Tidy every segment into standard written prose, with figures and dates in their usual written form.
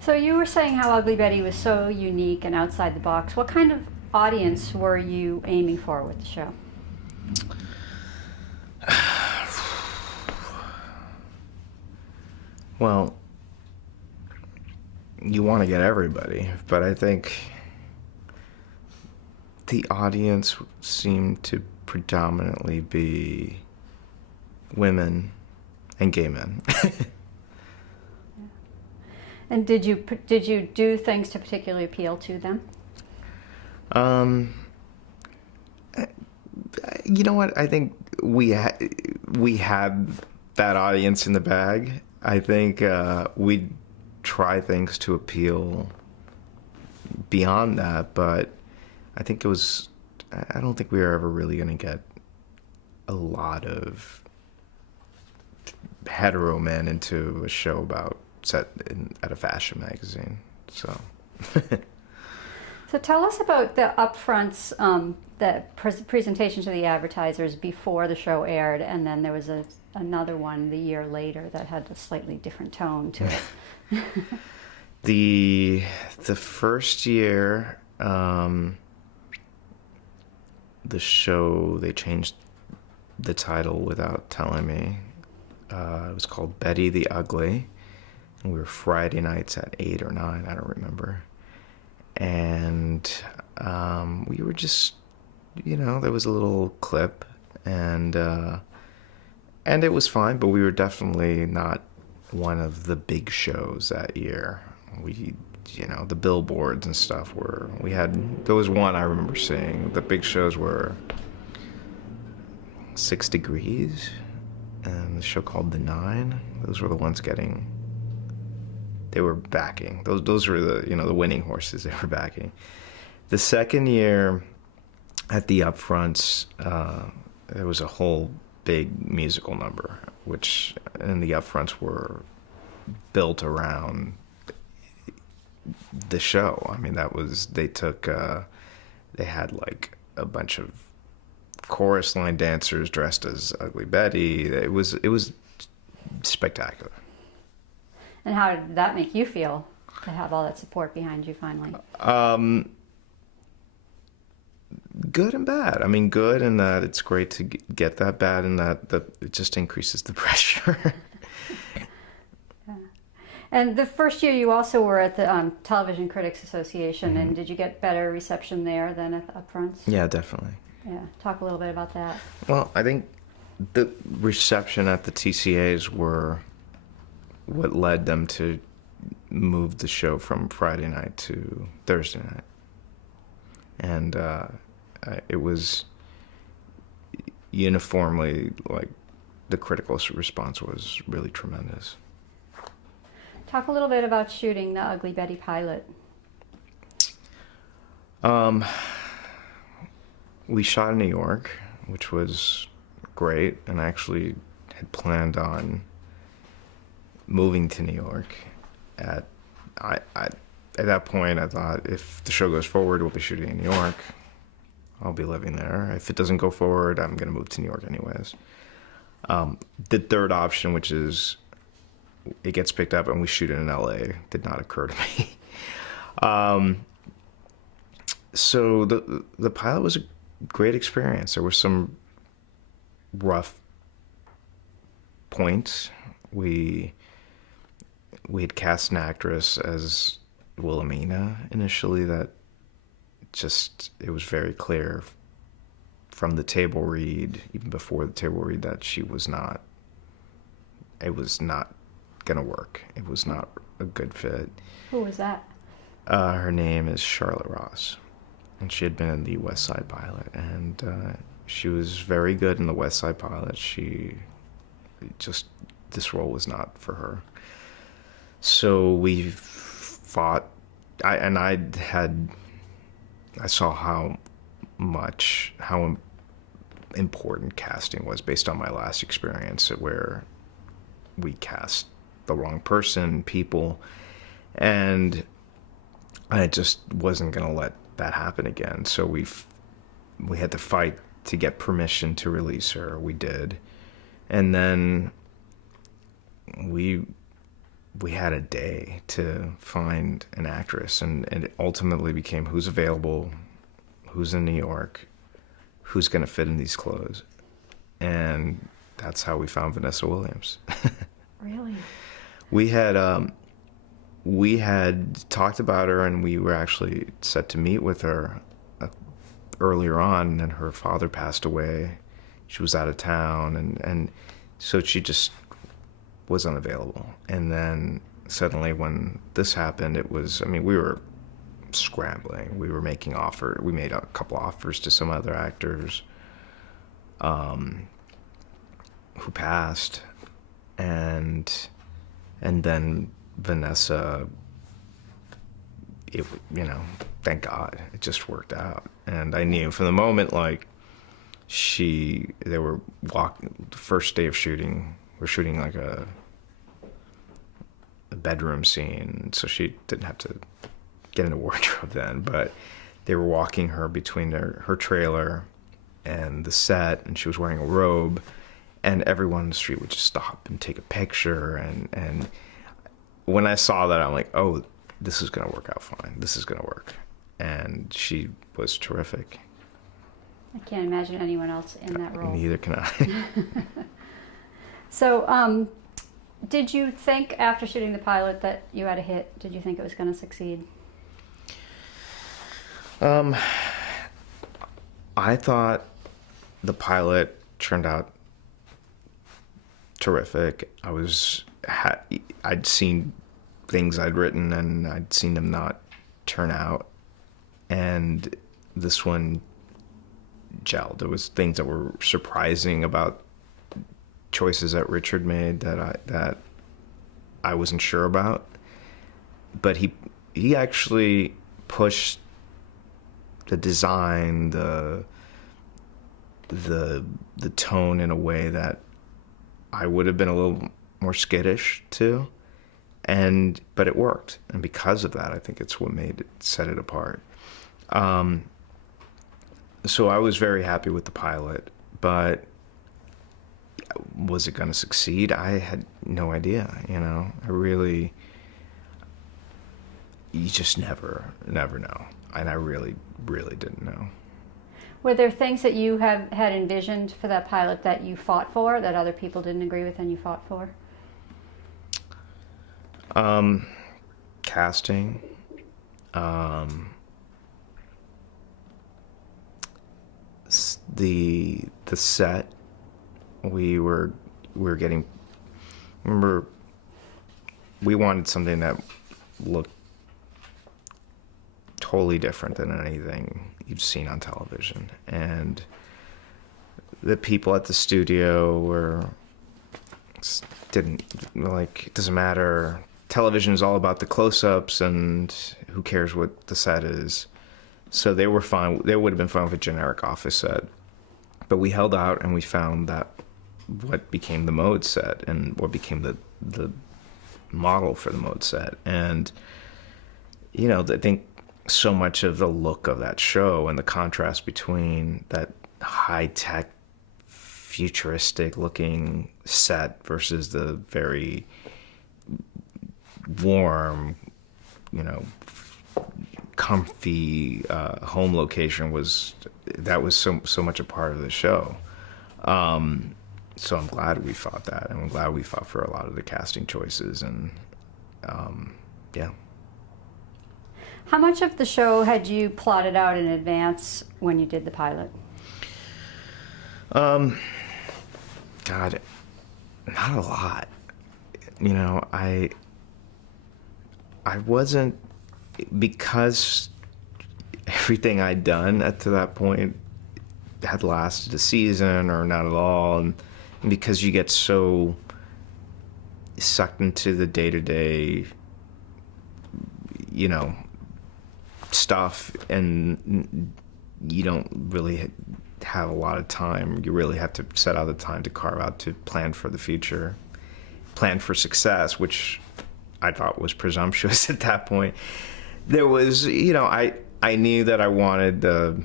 So you were saying how Ugly Betty was so unique and outside the box. What kind of audience were you aiming for with the show? Well, you want to get everybody, but I think the audience seemed to predominantly be women and gay men. And did you do things to particularly appeal to them? um, you know what? I think we had that audience in the bag. I think we try things to appeal beyond that, but I think I don't think we were ever really going to get a lot of hetero men into a show about at a fashion magazine. So. So tell us about the upfronts, the presentation to the advertisers before the show aired, and then there was another one the year later that had a slightly different tone to it. The first year, the show, they changed the title without telling me. It was called Betty the Ugly, and we were Friday nights at 8 or 9, I don't remember. And we were just, there was a little clip, and it was fine, but we were definitely not one of the big shows that year. We, the billboards and stuff there was one I remember seeing. The big shows were 6 Degrees and the show called The Nine. Those were the ones they were backing. Those were the winning horses they were backing. The second year at the upfronts, there was a whole big musical number, and the upfronts were built around the show. I mean, they had like a bunch of chorus line dancers dressed as Ugly Betty. It was spectacular. And how did that make you feel to have all that support behind you finally? Good and bad. I mean, good in that it's great to get that, bad in that it just increases the pressure. Yeah. And the first year you also were at the Television Critics Association, and did you get better reception there than at the upfronts? Yeah, definitely. Yeah, talk a little bit about that. Well, I think the reception at the TCAs were what led them to move the show from Friday night to Thursday night. And it was uniformly, like, the critical response was really tremendous. Talk a little bit about shooting the Ugly Betty pilot. We shot in New York, which was great, and I actually had planned on moving to New York. At that point, I thought, if the show goes forward, we'll be shooting in New York. I'll be living there. If it doesn't go forward, I'm going to move to New York anyways. The third option, which is it gets picked up and we shoot it in LA, did not occur to me. So the pilot was a great experience. There were some rough points. We had cast an actress as Wilhelmina initially that it was very clear from the table read, even before the table read, that it was not gonna work. It was not a good fit. Who was that? Her name is Charlotte Ross, and she had been in the West Side pilot, and she was very good in the West Side pilot. This role was not for her. So we fought, I saw how important casting was based on my last experience, where we cast the wrong people, and I just wasn't going to let that happen again. So we had to fight to get permission to release her. We did. And then we we had a day to find an actress, and it ultimately became who's available, who's in New York, who's going to fit in these clothes. And that's how we found Vanessa Williams. Really? We had talked about her, and we were actually set to meet with her earlier on, and then her father passed away. She was out of town, and so she just was unavailable. And then suddenly when this happened, it was, I mean, we were scrambling. We were making offers. We made a couple offers to some other actors who passed, and then Vanessa, thank God, it just worked out. And I knew from the moment, like, they were walking, the first day of shooting, we're shooting like a bedroom scene, so she didn't have to get in a wardrobe then, but they were walking her between her trailer and the set, and she was wearing a robe, and everyone in the street would just stop and take a picture, and when I saw that, I'm like, oh, this is going to work out fine. This is going to work. And she was terrific. I can't imagine anyone else in that role. Neither can I. So, did you think after shooting the pilot that you had a hit? Did you think it was going to succeed? I thought the pilot turned out terrific. I'd seen things I'd written, and I'd seen them not turn out, and this one gelled. There was things that were surprising about choices that Richard made that I wasn't sure about, but he actually pushed the design, the tone in a way that I would have been a little more skittish to, but it worked, and because of that, I think it's what set it apart. So I was very happy with the pilot, but was it going to succeed? I had no idea. You just never know, and I really didn't know. Were there things that you had envisioned for that pilot that you fought for, that other people didn't agree with and you fought for? Casting, the set. We were getting. Remember, we wanted something that looked totally different than anything you've seen on television, and the people at the studio didn't like. It doesn't matter. Television is all about the close-ups, and who cares what the set is. So they were fine. They would have been fine with a generic office set, but we held out, and we found that what became the mode set, and what became the model for the mode set, and I think so much of the look of that show and the contrast between that high-tech, futuristic-looking set versus the very warm, comfy home location was so much a part of the show. So I'm glad we fought that, and I'm glad we fought for a lot of the casting choices, and yeah. How much of the show had you plotted out in advance when you did the pilot? God, not a lot. I wasn't, because everything I'd done up to that point had lasted a season or not at all, and because you get so sucked into the day-to-day, stuff, and you don't really have a lot of time. You really have to set out the time to carve out to plan for the future, plan for success, which I thought was presumptuous at that point. There was, I knew that I wanted the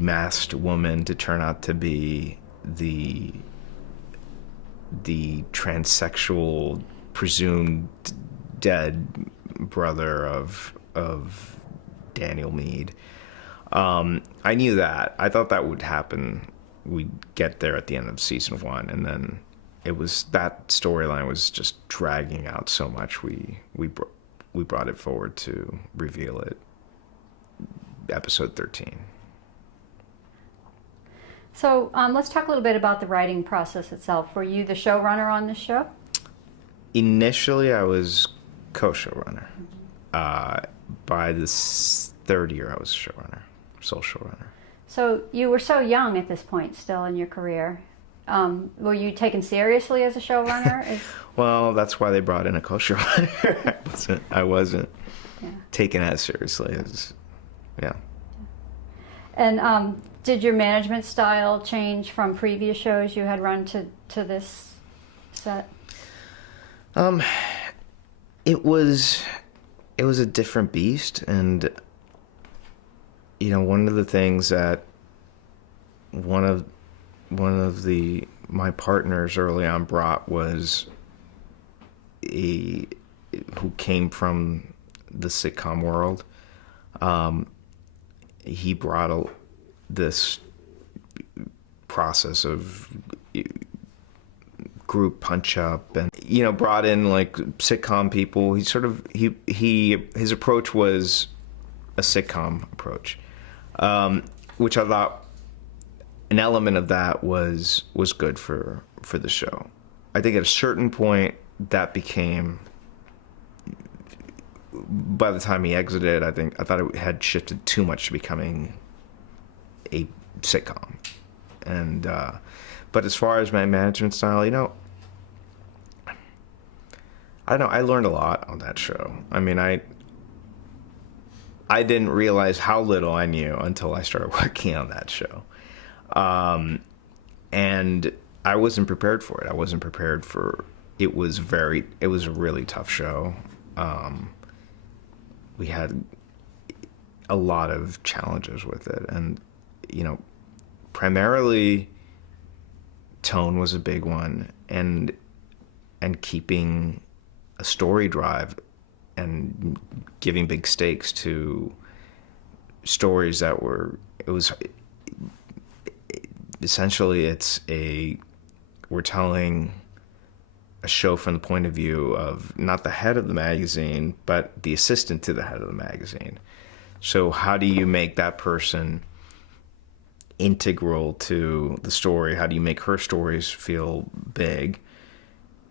masked woman to turn out to be the transsexual presumed dead brother of Daniel Meade. I knew that. I thought that would happen. We'd get there at the end of season 1, and then it was that storyline was just dragging out so much. We brought it forward to reveal it. Episode 13. So let's talk a little bit about the writing process itself. Were you the showrunner on this show? Initially, I was co-showrunner. By the third year, I was showrunner, sole showrunner. So you were so young at this point, still in your career. Were you taken seriously as a showrunner? Well, that's why they brought in a co-showrunner. I wasn't taken as seriously as, yeah. And did your management style change from previous shows you had run to this set? It was a different beast, and one of the things that one of my partners early on brought was who came from the sitcom world. He brought this process of group punch up, and brought in like sitcom people. His approach was a sitcom approach, which I thought an element of that was good for the show. I think at a certain point that became, by the time he exited, I thought it had shifted too much to becoming a sitcom. And but as far as my management style, I don't know, I learned a lot on that show. I mean, I didn't realize how little I knew until I started working on that show. And I wasn't prepared for it. It was a really tough show. We had a lot of challenges with it, and primarily tone was a big one, and keeping a story drive and giving big stakes to stories that we're telling a show from the point of view of not the head of the magazine, but the assistant to the head of the magazine. So how do you make that person integral to the story? How do you make her stories feel big?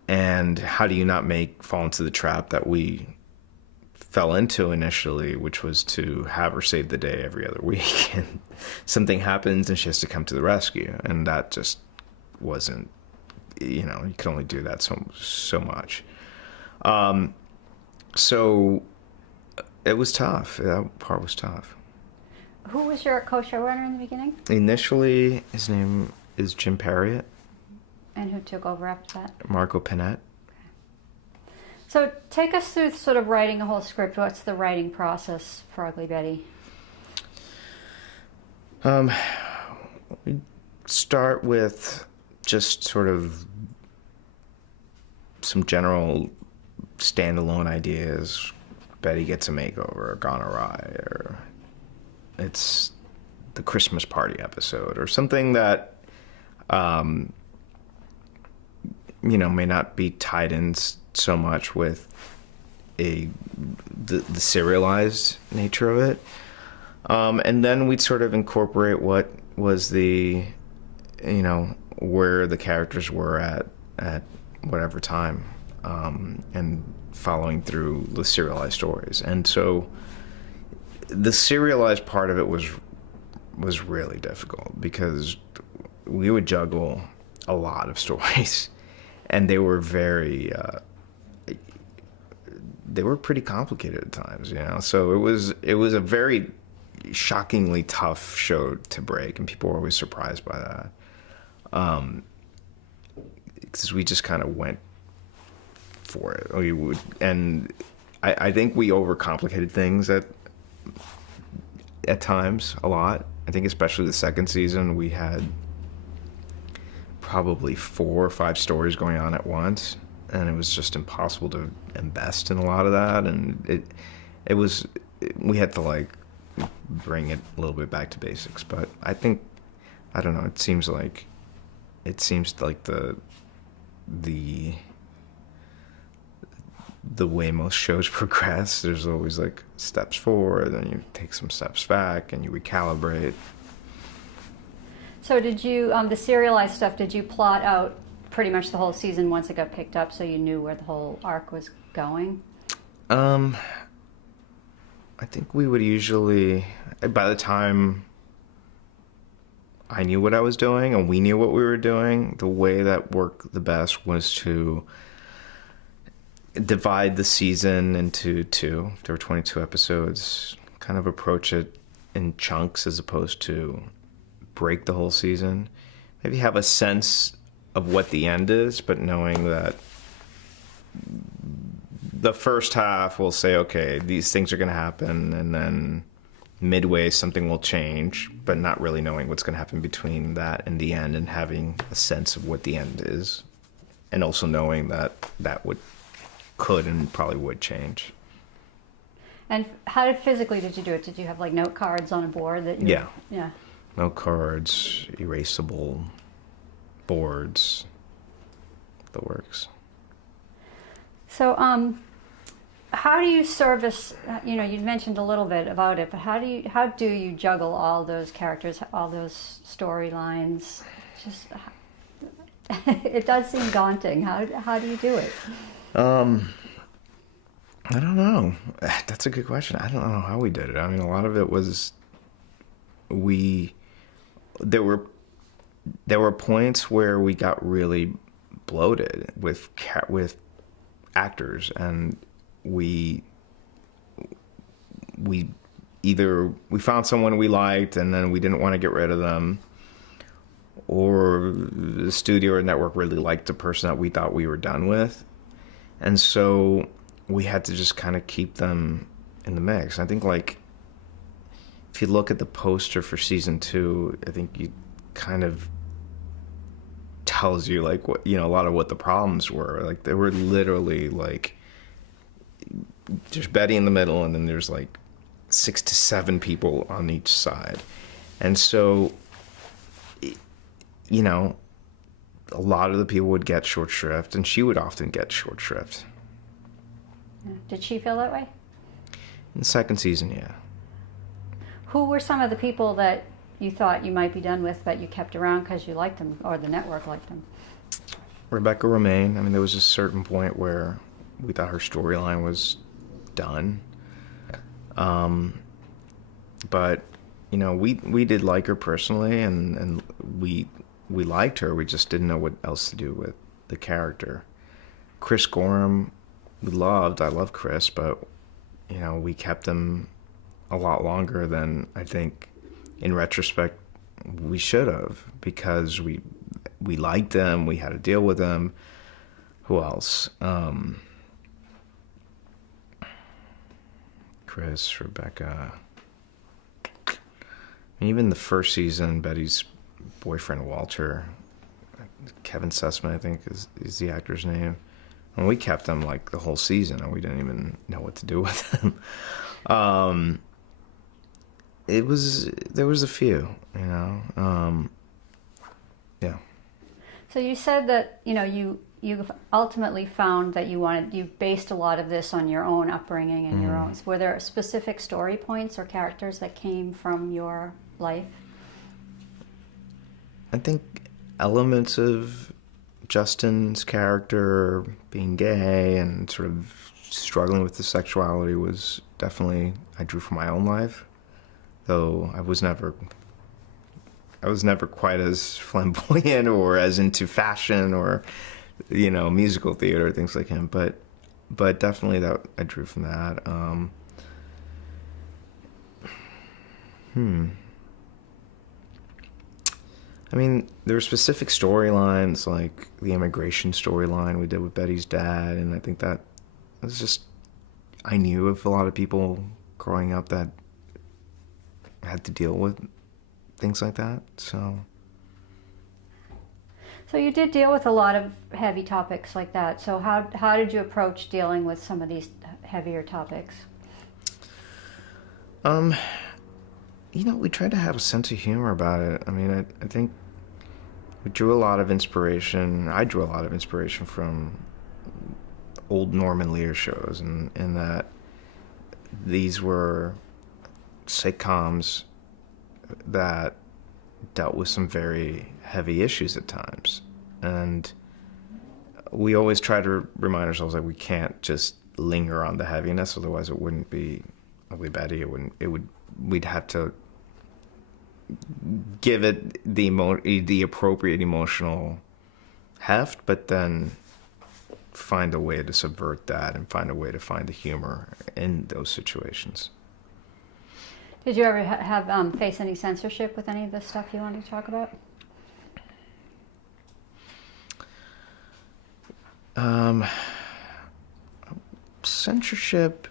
And how do you not fall into the trap that we fell into initially, which was to have her save the day every other week, and something happens and she has to come to the rescue, and that just wasn't, you could only do that so much. So it was tough. That part was tough. Who was your co-showrunner in the beginning? Initially, his name is Jim Perriott. And who took over after that? Marco Pinette. So take us through sort of writing a whole script. What's the writing process for Ugly Betty? We start with just sort of some general standalone ideas. Betty gets a makeover, or gone awry, or it's the Christmas party episode, or something that may not be tied in so much with the serialized nature of it. And then we'd sort of incorporate what was where the characters were at whatever time, and following through the serialized stories. And so the serialized part of it was really difficult, because we would juggle a lot of stories, and they were they were pretty complicated at times, So it was a very shockingly tough show to break, and people were always surprised by that. Because we just kind of went for it. And I think we overcomplicated things at times a lot. I think especially the second season, we had probably 4 or 5 stories going on at once, and it was just impossible to invest in a lot of that, and we had to like bring it a little bit back to basics. But I don't know, it seems like the way most shows progress, there's always like steps forward, then you take some steps back and you recalibrate. So did you, the serialized stuff, did you plot out pretty much the whole season once it got picked up so you knew where the whole arc was going? I think we would usually, by the time I knew what I was doing and we knew what we were doing, the way that worked the best was to divide the season into two. There were 22 episodes, kind of approach it in chunks as opposed to break the whole season. Maybe have a sense of what the end is, but knowing that the first half will say, okay, these things are going to happen, and then midway something will change, but not really knowing what's going to happen between that and the end, and having a sense of what the end is, and also knowing that could and probably would change. And how physically did you do it? Did you have like note cards on a board that you... Yeah. Note cards, erasable boards, the works. So, how do you service, you mentioned a little bit about it, but how do you juggle all those characters, all those storylines? Just, it does seem daunting. How do you do it? I don't know. That's a good question. I don't know how we did it. I mean, a lot of it was there were points where we got really bloated with actors, and we either found someone we liked and then we didn't want to get rid of them, or the studio or network really liked the person that we thought we were done with, and so we had to just kind of keep them in the mix. I think, like, if you look at the poster for season 2, I think you kind of tells you like what, a lot of what the problems were. Like, there were literally like there's Betty in the middle, and then there's like 6 to 7 people on each side, and so a lot of the people would get short shrift, and she would often get short shrift. Did she feel that way? In the second season, yeah. Who were some of the people that you thought you might be done with, but you kept around because you liked them, or the network liked them? Rebecca Romaine. I mean, there was a certain point where we thought her storyline was done. But, we did like her personally, and we liked her. We just didn't know what else to do with the character. Chris Gorham, I love Chris, but, we kept him a lot longer than I think, in retrospect, we should have, because we liked him, we had to deal with him. Who else? Chris, Rebecca. And even the first season, Betty's boyfriend Walter, Kevin Sussman, I think is the actor's name. And we kept him like the whole season, and we didn't even know what to do with him. There was a few, yeah. So you said that, you ultimately found that you based a lot of this on your own upbringing and your own. Were there specific story points or characters that came from your life? I think elements of Justin's character being gay and sort of struggling with his sexuality was definitely, I drew from my own life. Though I was never quite as flamboyant or as into fashion or, musical theater, things like him. But definitely that I drew from that. I mean, there were specific storylines, like the immigration storyline we did with Betty's dad, and I think that was just, I knew of a lot of people growing up that So had to deal with things like that, so So you did deal with a lot of heavy topics like that. So how did you approach dealing with some of these heavier topics? We tried to have a sense of humor about it. I mean, I think we drew a lot of inspiration. I drew a lot of inspiration from old Norman Lear shows, and in that these were sitcoms that dealt with some very heavy issues at times. And we always try to remind ourselves that we can't just linger on the heaviness, otherwise it wouldn't be Ugly Betty. We'd have to give it the appropriate emotional heft, but then find a way to subvert that and find a way to find the humor in those situations. Did you ever have face any censorship with any of the stuff you wanted to talk about? Censorship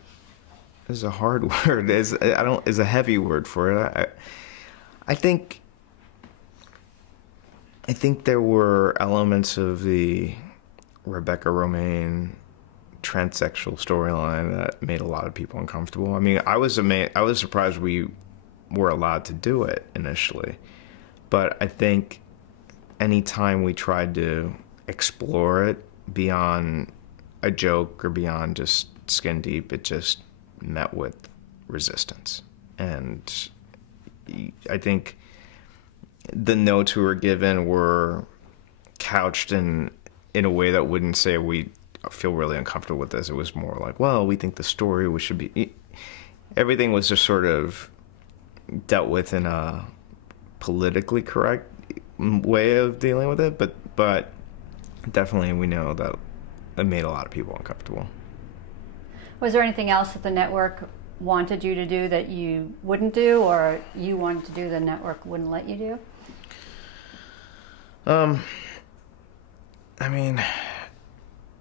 is a hard word. Is a heavy word for it. I think there were elements of the Rebecca Romijn transsexual storyline that made a lot of people uncomfortable. I mean, I was surprised we were allowed to do it initially, but I think anytime we tried to explore it beyond a joke or beyond just skin deep, it just met with resistance. And I think the notes we were given were couched in a way that wouldn't say we feel really uncomfortable with this. It was more like, well, we think the story should be... Everything was just sort of dealt with in a politically correct way of dealing with it, but definitely we know that it made a lot of people uncomfortable. Was there anything else that the network wanted you to do that you wouldn't do, or you wanted to do the network wouldn't let you do? I mean,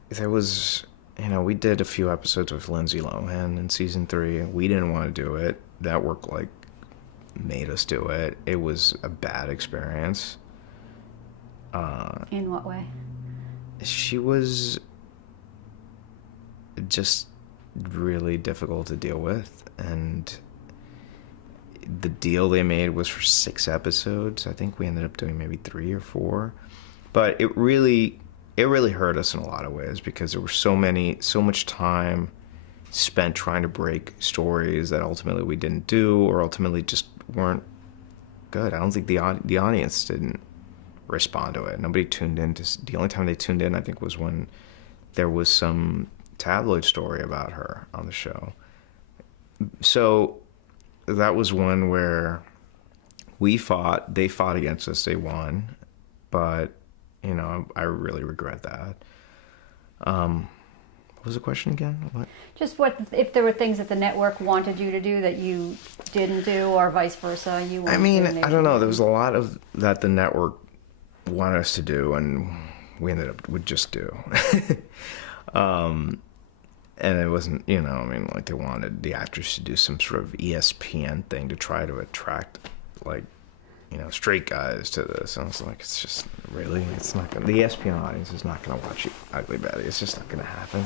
there was, we did a few episodes with Lindsay Lohan in season 3. We didn't want to do it. Network made us do it. It was a bad experience. In what way? She was just really difficult to deal with, and the deal they made was for 6 episodes. I think we ended up doing maybe 3 or 4, but it really hurt us in a lot of ways because there were so much time spent trying to break stories that ultimately we didn't do, or ultimately just weren't good. I don't think the audience didn't respond to it. Nobody tuned in. The only time they tuned in, I think, was when there was some tabloid story about her on the show. So that was one where they fought against us, they won, but I really regret that. What was the question again? What? Just what if there were things that the network wanted you to do that you didn't do, or vice versa? I mean, I don't know. There was a lot of that the network wanted us to do, and we ended up would just do. And it wasn't, they wanted the actors to do some sort of ESPN thing to try to attract, straight guys to this. And I was like, it's just, really? It's not going to, the ESPN audience is not going to watch Ugly Betty. It's just not going to happen.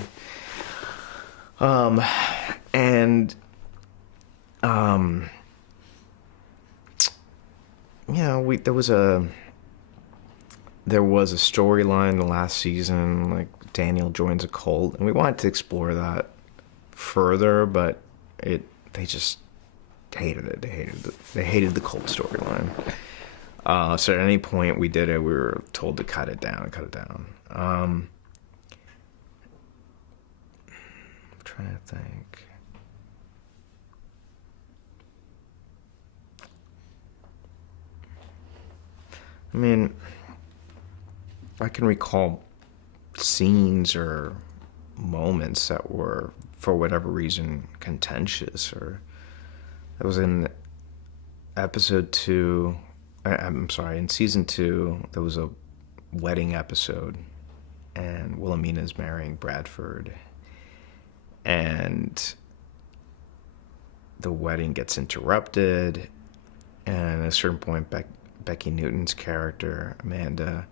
There was a storyline the last season, Daniel joins a cult, and we wanted to explore that further, but they just hated it. They hated the cult storyline. So at any point we did it, we were told to cut it down. I'm trying to think. I mean, I can recall scenes or moments that were, for whatever reason, contentious. Or it was in episode 2. I'm sorry, in season 2, there was a wedding episode, and Wilhelmina's marrying Bradford, and the wedding gets interrupted, and at a certain point, Becky Newton's character, Amanda,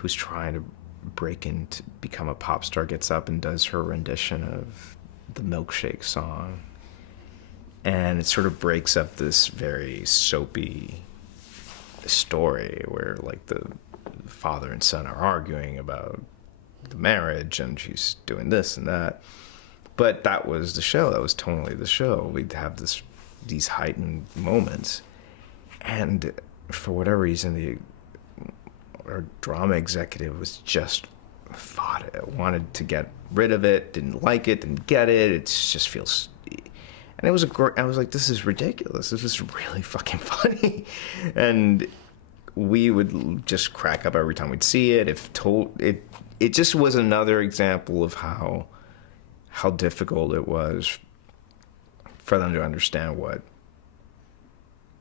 who's trying to break into become a pop star gets up and does her rendition of the Milkshake song, and it sort of breaks up this very soapy story where like the father and son are arguing about the marriage and she's doing this and that. But that was the show. That was totally the show. We'd have these heightened moments, and for whatever reason, our drama executive was just fought it, wanted to get rid of it, didn't like it, didn't get it. It just feels, and it was I was like, this is ridiculous. This is really fucking funny, and we would just crack up every time we'd see it. It just was another example of how difficult it was for them to understand what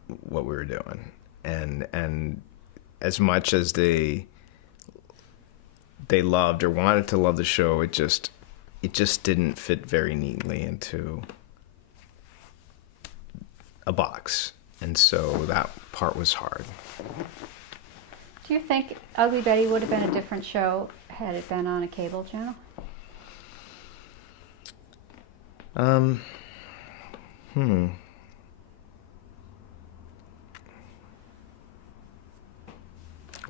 we were doing, and as much as they loved or wanted to love the show, it just didn't fit very neatly into a box, and so that part was hard. Do you think Ugly Betty would have been a different show had it been on a cable channel?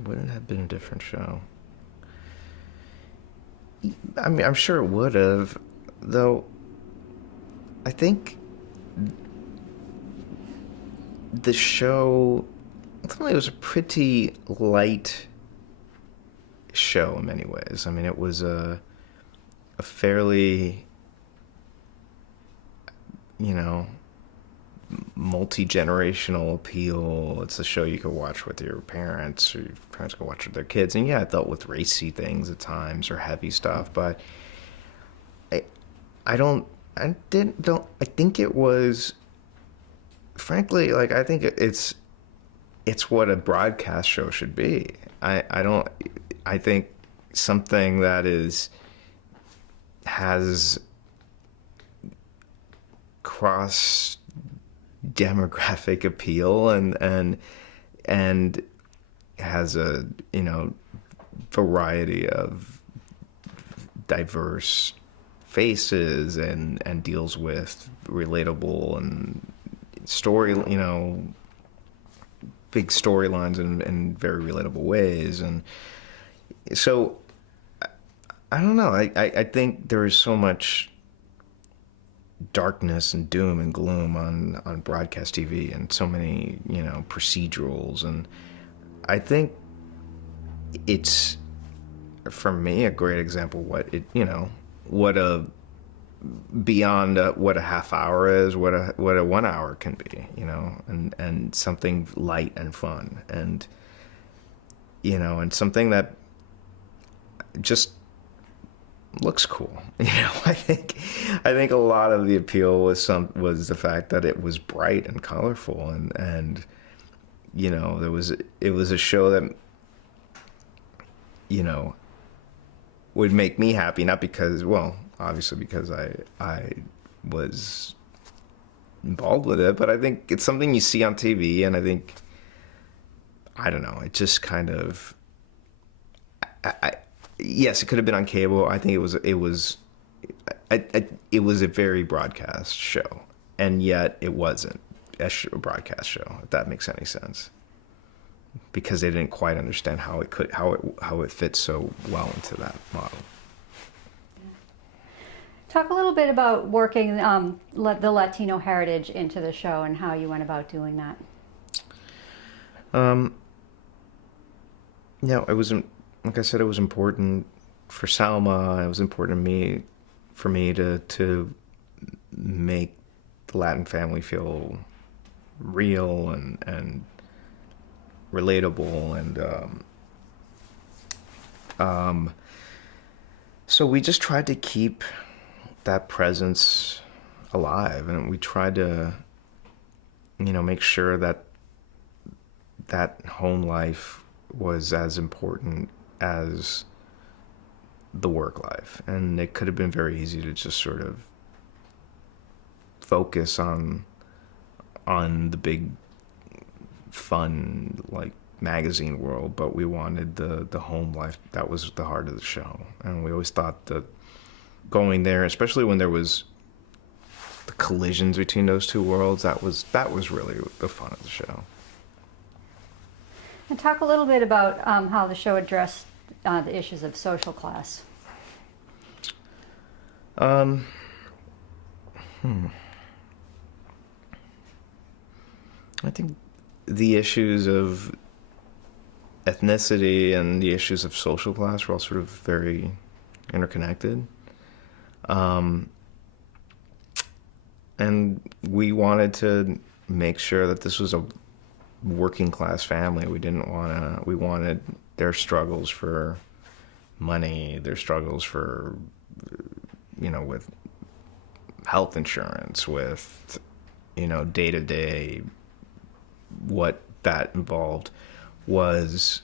Would it have been a different show? I mean, I'm sure it would have, though. I think the show, ultimately, it was a pretty light show in many ways. I mean, it was a fairly, multi-generational appeal. It's a show you could watch with your parents, or your parents could watch with their kids. And yeah, it dealt with racy things at times or heavy stuff, but I think it was, frankly, like, I think it's what a broadcast show should be. I think something that has cross demographic appeal and has a variety of diverse faces and deals with relatable and story, big storylines in very relatable ways. And so I don't know, I think there is so much darkness and doom and gloom on broadcast TV, and so many procedurals, and I think it's, for me, a great example what a half hour is, what a 1 hour can be, and something light and fun, and and something that just looks cool. I think a lot of the appeal was the fact that it was bright and colorful, and it was a show that would make me happy, not because, well, obviously because I was involved with it, but I think it's something you see on TV, and I don't know, it just kind of, yes, it could have been on cable. I think it was a very broadcast show, and yet it wasn't a broadcast show, if that makes any sense, because they didn't quite understand how it fits so well into that model. Talk a little bit about working the Latino heritage into the show and how you went about doing that. It wasn't, like I said, it was important for Salma. It was important for me to make the Latin family feel real and relatable, and so we just tried to keep that presence alive, and we tried to make sure that home life was as important as the work life. And it could have been very easy to just sort of focus on the big fun, like, magazine world, but we wanted the home life. That was the heart of the show, and we always thought that going there, especially when there was the collisions between those two worlds, that was really the fun of the show. And talk a little bit about how the show addressed the issues of social class. I think the issues of ethnicity and the issues of social class were all sort of very interconnected. And we wanted to make sure that this was a working class family. We wanted their struggles for money, their struggles for, with health insurance, with, day to day, what that involved was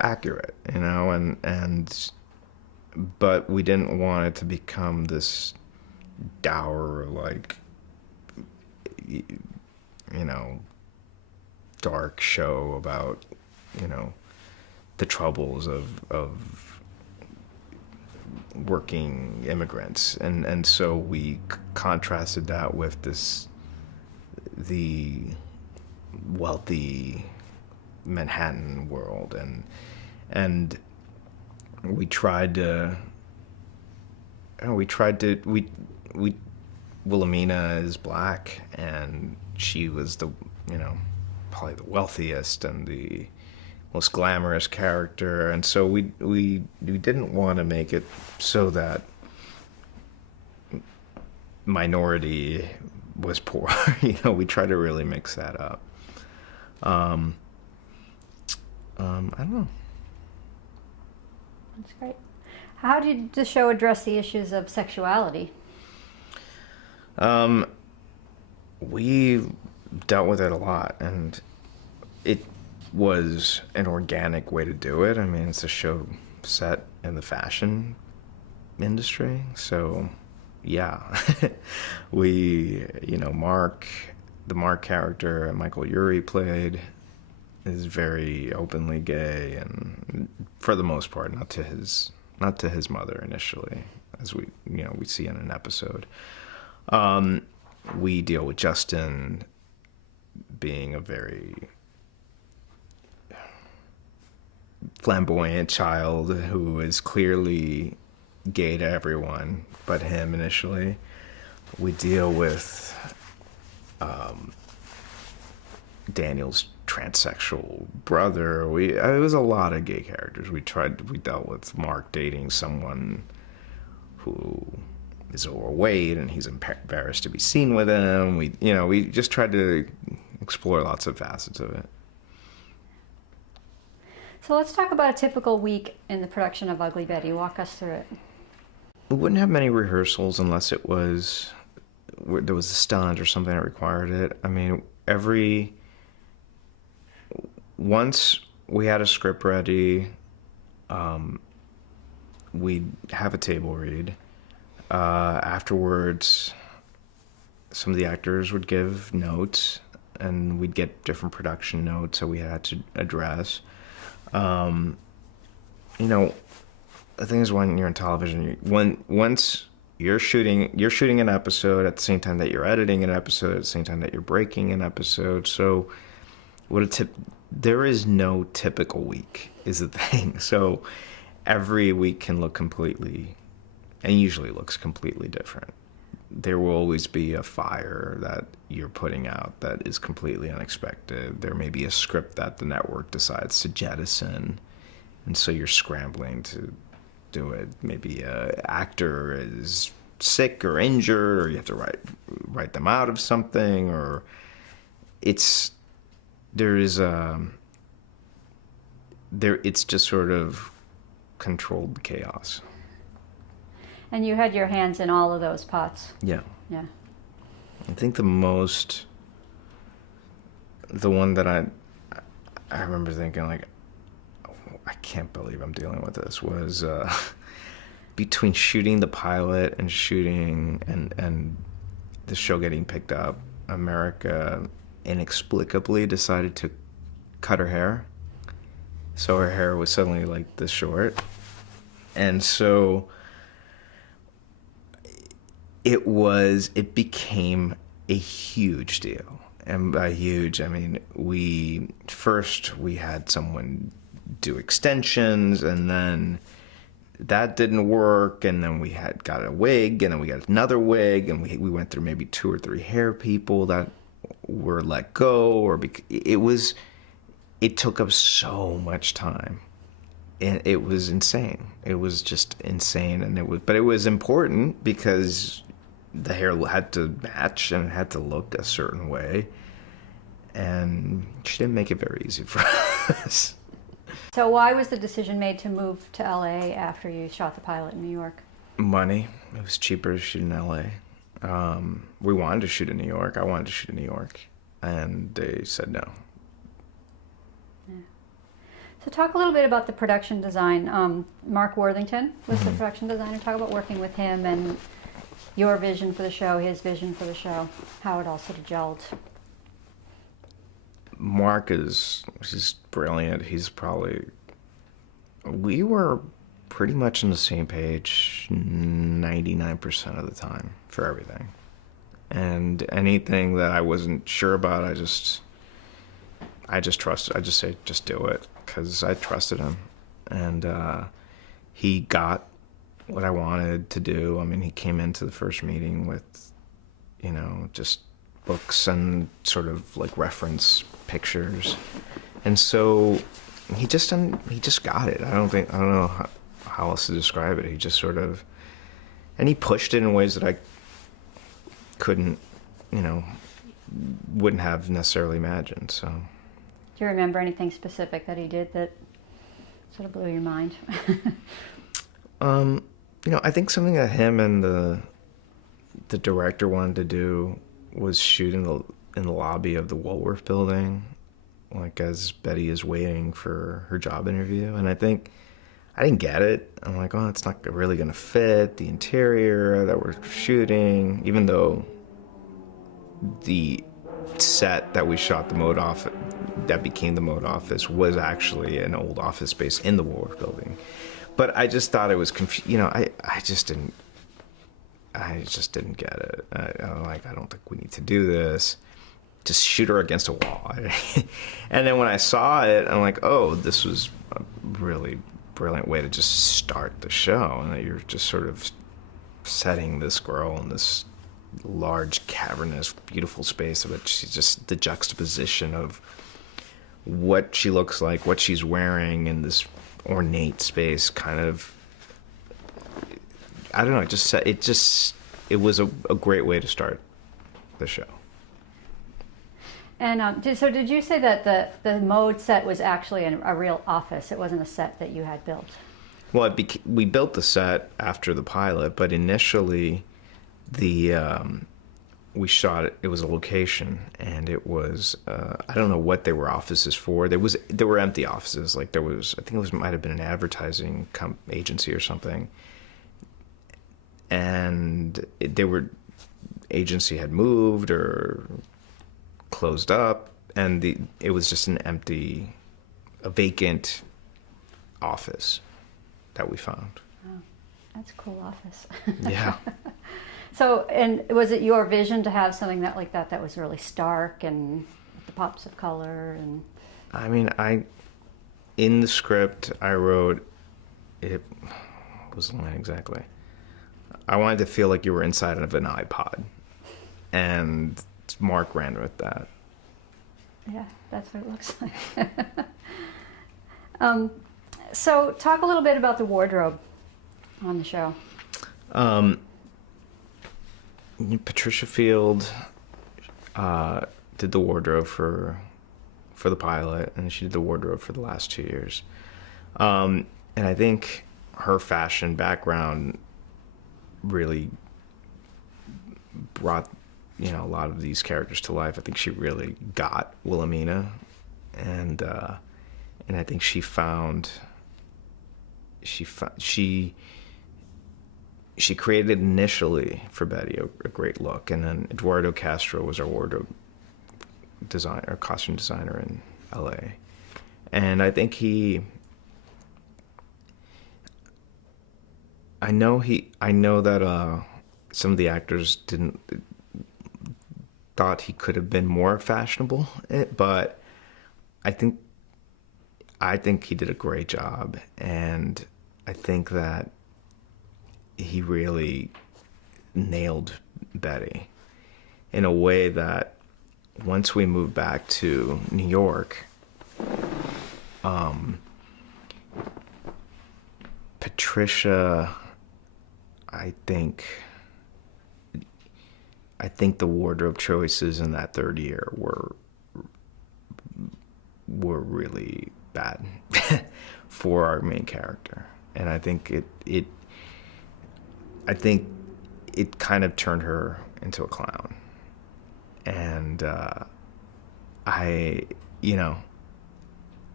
accurate, but we didn't want it to become this dour, dark show about, the troubles of working immigrants. And so we contrasted that with the wealthy Manhattan world. And we tried to, Wilhelmina is black, and she was probably the wealthiest and the most glamorous character, and so we didn't want to make it so that minority was poor. We try to really mix that up. I don't know. That's great. How did the show address the issues of sexuality? We dealt with it a lot, and it was an organic way to do it. I mean, it's a show set in the fashion industry, so yeah. We, Mark, the Mark character Michael Urie played, is very openly gay, and for the most part, not to his mother initially, as we see in an episode. We deal with Justin being a very flamboyant child who is clearly gay to everyone but him initially. We deal with Daniel's transsexual brother. It was a lot of gay characters. We dealt with Mark dating someone who is overweight and he's embarrassed to be seen with him. We just tried to explore lots of facets of it. So let's talk about a typical week in the production of Ugly Betty. Walk us through it. We wouldn't have many rehearsals unless there was a stunt or something that required it. I mean, once we had a script ready, we'd have a table read. Afterwards, some of the actors would give notes, and we'd get different production notes that we had to address. The thing is, when you're in television, once you're shooting an episode at the same time that you're editing an episode, at the same time that you're breaking an episode. So there is no typical week is the thing. So every week can look completely, and usually looks completely different. There will always be a fire that you're putting out that is completely unexpected. There may be a script that the network decides to jettison, and so you're scrambling to do it. Maybe an actor is sick or injured, or you have to write them out of something, or it's just sort of controlled chaos. And you had your hands in all of those pots. Yeah. Yeah. I think the one that I remember thinking, like, oh, I can't believe I'm dealing with this, was between shooting the pilot and shooting and the show getting picked up. America inexplicably decided to cut her hair. So her hair was suddenly like this short. And so it became a huge deal. And by huge, I mean, we had someone do extensions, and then that didn't work, and then we got a wig, and then we got another wig, and we went through maybe 2 or 3 hair people that were let go, it took up so much time, and it was insane. It was just insane, but it was important because the hair had to match and it had to look a certain way, and she didn't make it very easy for us. So why was the decision made to move to LA after you shot the pilot in New York? Money. It was cheaper to shoot in LA. We wanted to shoot in New York. I wanted to shoot in New York, and they said no. Yeah. So talk a little bit about the production design. Mark Worthington was the production designer. Talk about working with him and your vision for the show, his vision for the show, how it all sort of gelled. Mark he's brilliant. We were pretty much on the same page 99% of the time for everything. And anything that I wasn't sure about, I just trusted. I just say, just do it, because I trusted him. And he got what I wanted to do. I mean, he came into the first meeting with, just books and sort of like reference pictures. And so he just got it. I don't know how else to describe it. He just sort of, and he pushed it in ways that I couldn't, wouldn't have necessarily imagined. So, do you remember anything specific that he did that sort of blew your mind? I think something that him and the director wanted to do was shoot in the lobby of the Woolworth building, like as Betty is waiting for her job interview. And I think I didn't get it. I'm like, oh, it's not really going to fit the interior that we're shooting, even though the set that we shot the mode off, that became the mode office, was actually an old office space in the Woolworth building. But I just thought it was I just didn't get it. I don't think we need to do this. Just shoot her against a wall. And then when I saw it, I'm like, oh, this was a really brilliant way to just start the show. And that you're just sort of setting this girl in this large, cavernous, beautiful space, but she's just the juxtaposition of what she looks like, what she's wearing in this ornate space, kind of, I don't know, it was a great way to start the show. And so did you say that the mode set was actually a real office? It wasn't a set that you had built? Well, we built the set after the pilot, but initially we shot it. It was a location, and it was I don't know what they were offices for. There were empty offices. Like I think it might have been an advertising agency or something, and agency had moved or closed up, and it was just a vacant office that we found. Oh, that's a cool office. Yeah. So, and was it your vision to have something like that was really stark and with the pops of color? And I mean, in the script I wrote, it was the line exactly, I wanted to feel like you were inside of an iPod, and Mark ran with that. Yeah, that's what it looks like. So talk a little bit about the wardrobe on the show. Patricia Field did the wardrobe for the pilot, and she did the wardrobe for the last 2 years. And I think her fashion background really brought a lot of these characters to life. I think she really got Wilhelmina, and I think she created initially for Betty a great look, and then Eduardo Castro was our wardrobe designer, costume designer in LA. And I think I know that some of the actors thought he could have been more fashionable, but I think he did a great job, and I think that he really nailed Betty in a way that once we moved back to New York, Patricia, I think the wardrobe choices in that third year were really bad for our main character, and I think it kind of turned her into a clown, and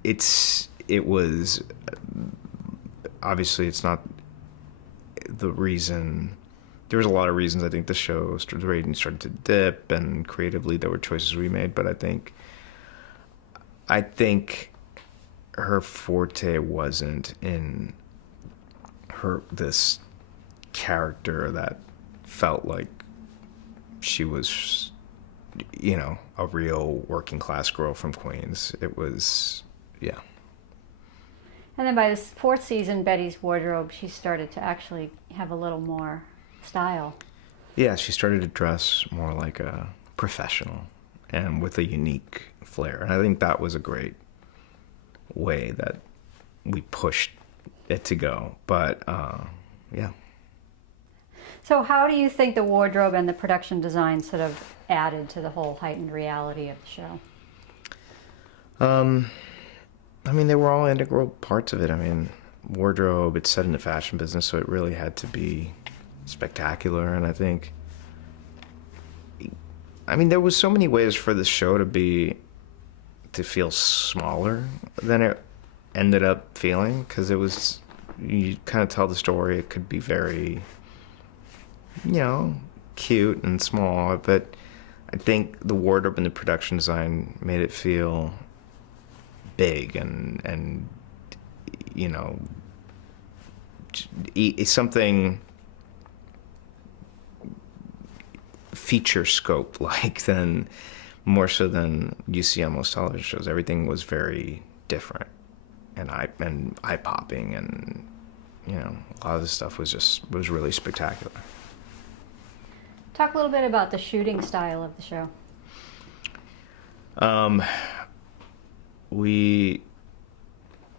it was obviously it's not the reason. There was a lot of reasons. I think the rating started to dip, and creatively there were choices we made, but I think her forte wasn't in this character that felt like she was, a real working class girl from Queens. It was, yeah. And then by the fourth season, Betty's wardrobe, she started to actually have a little more style. Yeah, she started to dress more like a professional and with a unique flair. And I think that was a great way that we pushed it to go. But, yeah. So how do you think the wardrobe and the production design sort of added to the whole heightened reality of the show? I mean, they were all integral parts of it. I mean, wardrobe, it's set in the fashion business, so it really had to be spectacular. And there was so many ways for the show to feel smaller than it ended up feeling, because you kind of tell the story. It could be very, cute and small, but I think the wardrobe and the production design made it feel big and something feature scope like than more so than you see on most television shows. Everything was very different and eye popping, and a lot of the stuff was really spectacular. Talk a little bit about the shooting style of the show. We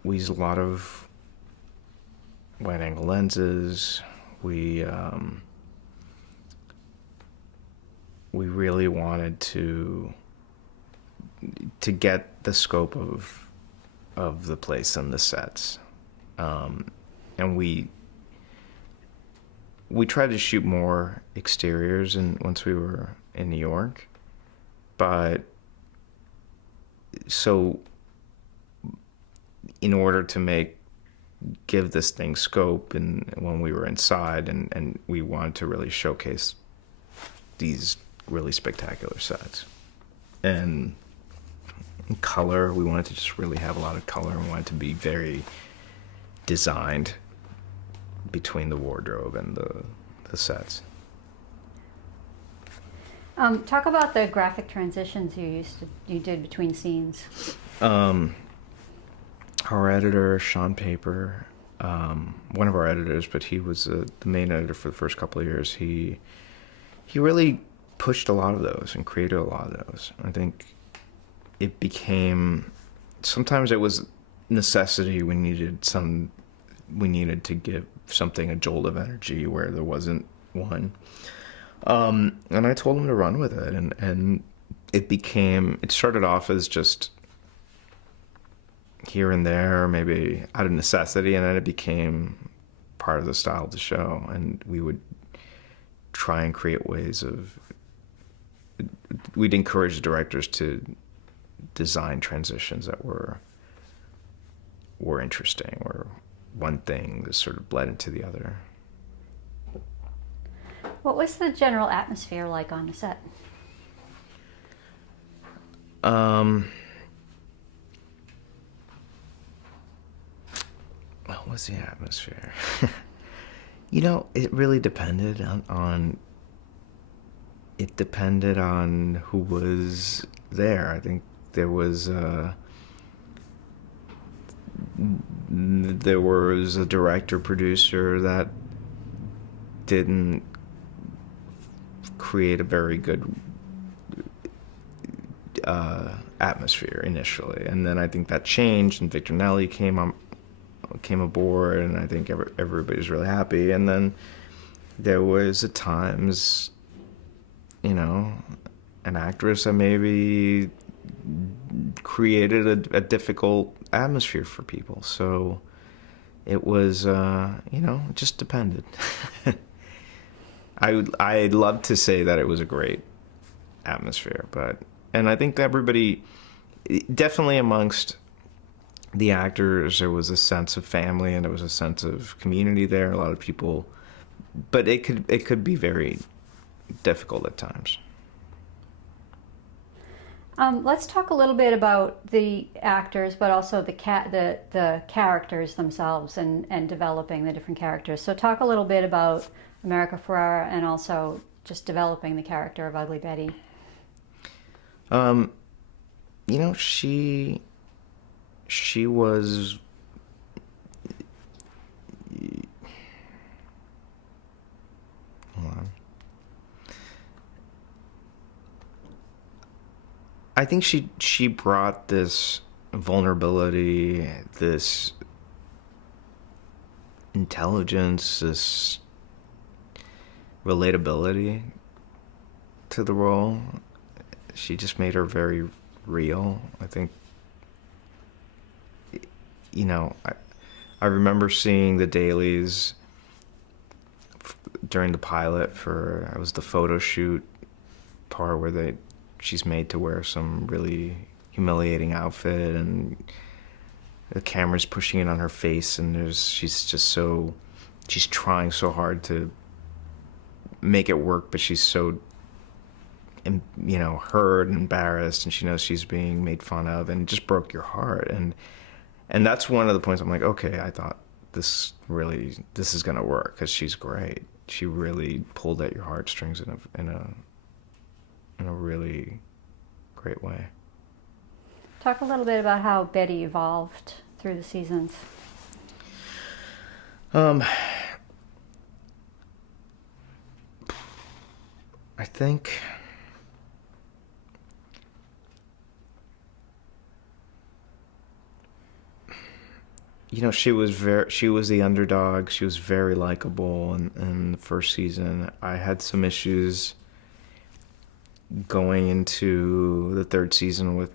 used a lot of wide angle lenses. We really wanted to get the scope of the place and the sets, and we tried to shoot more exteriors once we were in New York, but so in order to give this thing scope, and when we were inside, and we wanted to really showcase these really spectacular sets. And in color, we wanted to just really have a lot of color, and wanted to be very designed between the wardrobe and the sets. Talk about the graphic transitions you did between scenes. Our editor, Sean Paper, one of our editors, but he was the main editor for the first couple of years. He really pushed a lot of those and created a lot of those. I think it became, sometimes it was necessity. We needed to give something a jolt of energy where there wasn't one. And I told him to run with it, and it started off as just here and there, maybe out of necessity, and then it became part of the style of the show, and we would try and create ways we'd encourage the directors to design transitions that were interesting, or one thing that sort of bled into the other. What was the general atmosphere like on the set? What was the atmosphere? It really depended on it depended on who was there. I think there was a director producer that didn't create a very good atmosphere initially, and then I think that changed, and Victor Nelly came aboard, and I think everybody's really happy. And then there was at times, an actress that maybe created a difficult atmosphere for people. So it was, it just depended. I'd love to say that it was a great atmosphere, and I think everybody, definitely amongst the actors, there was a sense of family and there was a sense of community there. A lot of people, but it could be very difficult at times. Let's talk a little bit about the actors, but also the characters themselves and developing the different characters. So talk a little bit about America Ferrera and also just developing the character of Ugly Betty. She was, hold on. I think she brought this vulnerability, this intelligence, this relatability to the role. She just made her very real. I think, I remember seeing the dailies during the pilot it was the photo shoot part where she's made to wear some really humiliating outfit, and the camera's pushing it on her face, and she's trying so hard to make it work, but she's so hurt and embarrassed, and she knows she's being made fun of, and it just broke your heart. And that's one of the points I'm like, okay, I thought this is gonna work, because she's great. She really pulled at your heartstrings in a really great way. Talk a little bit about how Betty evolved through the seasons. I think she was the underdog. She was very likable in the first season. I had some issues going into the third season with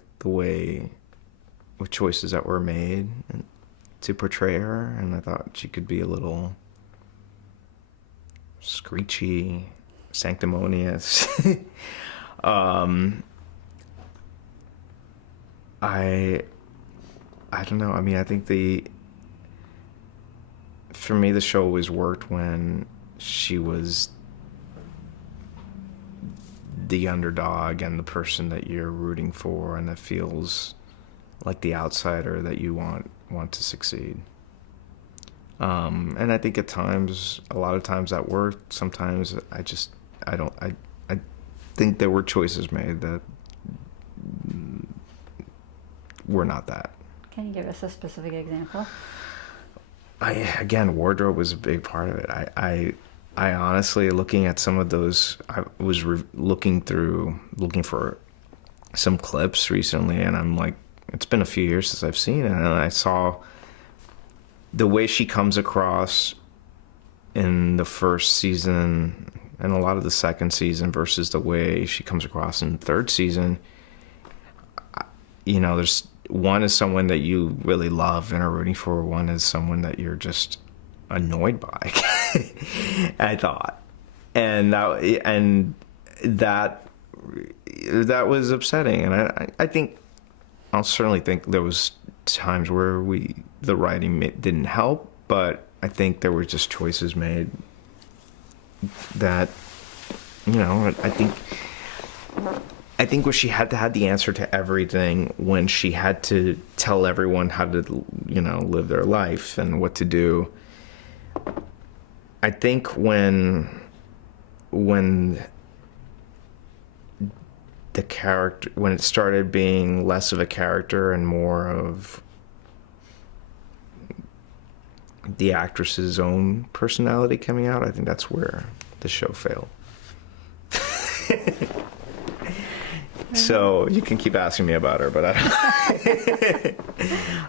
choices that were made to portray her, and I thought she could be a little screechy, sanctimonious. I don't know. I mean, I think for me, the show always worked when she was the underdog and the person that you're rooting for, and that feels like the outsider that you want to succeed. And I think a lot of times that worked. Sometimes I think there were choices made that were not that. Can you give us a specific example? Again, wardrobe was a big part of it. I honestly, looking at some of those, I was looking for some clips recently, and I'm like, it's been a few years since I've seen it, and I saw the way she comes across in the first season and a lot of the second season versus the way she comes across in the third season. There's one is someone that you really love and are rooting for. One is someone that you're just annoyed by. I thought, and that was upsetting. And I think I'll certainly think there was times where the writing didn't help, but I think there were just choices made that, I think I think when she had to have the answer to everything, when she had to tell everyone how to, live their life and what to do. I think when the character, when it started being less of a character and more of the actress's own personality coming out, I think that's where the show failed. So you can keep asking me about her, but I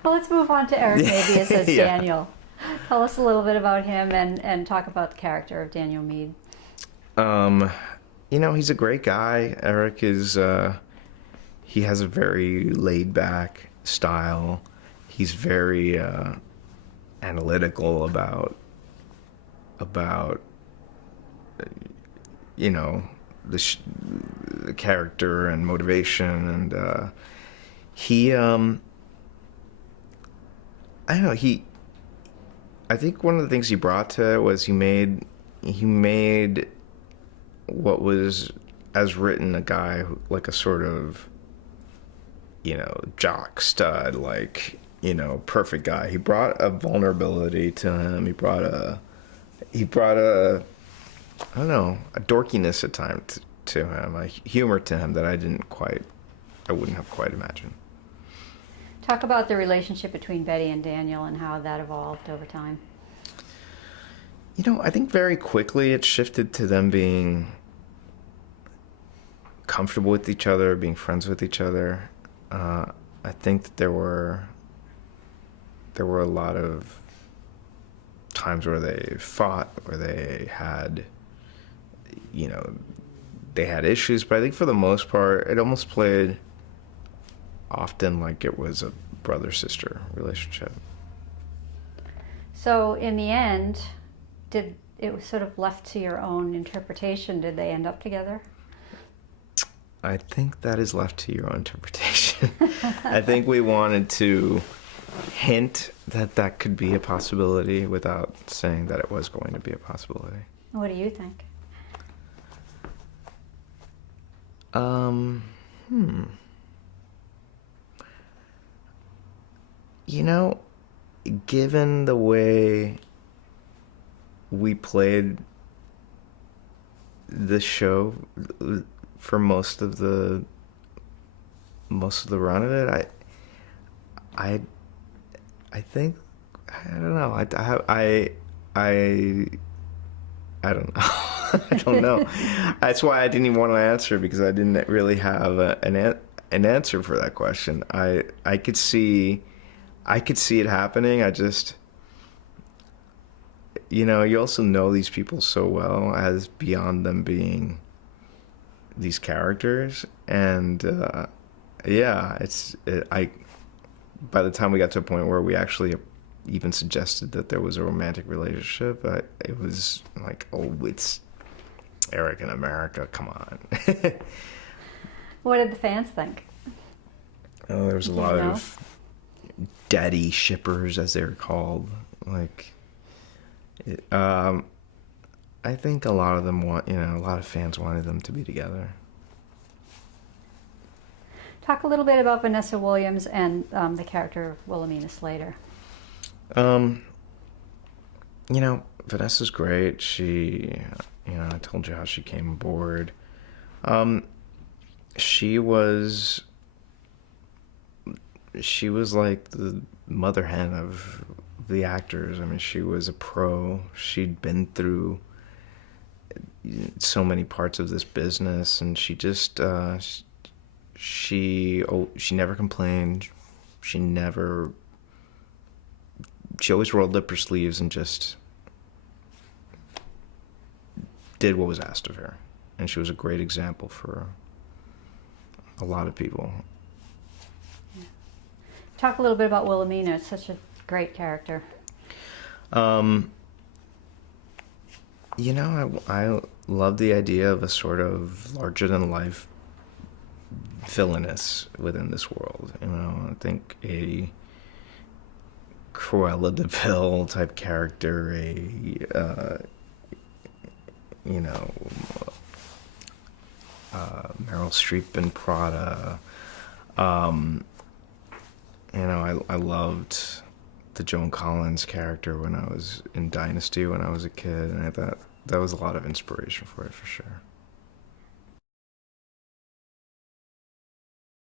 Well, let's move on to Eric Mabius as Yeah. Daniel. Tell us a little bit about him and talk about the character of Daniel Meade. He's a great guy. Eric is, he has a very laid back style. He's very analytical about the character and motivation, and he I don't know, I think one of the things he brought to it was he made what was, as written, a guy like a sort of jock stud, perfect guy. He brought a vulnerability to him. He brought a I don't know, a dorkiness at times to him, a humor to him that I wouldn't have quite imagined. Talk about the relationship between Betty and Daniel and how that evolved over time. I think very quickly it shifted to them being comfortable with each other, being friends with each other. I think that there were a lot of times where they fought, where they had issues, but I think for the most part it almost played often like it was a brother-sister relationship. So in the end, it was sort of left to your own interpretation? Did they end up together? I think that is left to your own interpretation. I think we wanted to hint that could be a possibility without saying that it was going to be a possibility. What do you think? Given the way we played the show for most of the run of it, I think, I don't know. I don't know. I don't know. That's why I didn't even want to answer, because I didn't really have an answer for that question. I could see it happening. I just, you also know these people so well as beyond them being these characters, and by the time we got to a point where we actually even suggested that there was a romantic relationship, it was like, oh, it's Eric in America, come on. What did the fans think? Oh, there was a lot of daddy shippers, as they were called. I think a lot of them a lot of fans wanted them to be together. Talk a little bit about Vanessa Williams and the character of Wilhelmina Slater. Vanessa's great. She, I told you how she came aboard. She was like the mother hen of the actors. I mean, she was a pro. She'd been through so many parts of this business, and she just, she never complained. She always rolled up her sleeves and just did what was asked of her. And she was a great example for a lot of people. Yeah. Talk a little bit about Wilhelmina. It's such a great character. I love the idea of a sort of larger-than-life villainess within this world. I think a Cruella de Vil type character, Meryl Streep in Prada. I loved the Joan Collins character when I was in Dynasty when I was a kid, and I thought that was a lot of inspiration for it, for sure.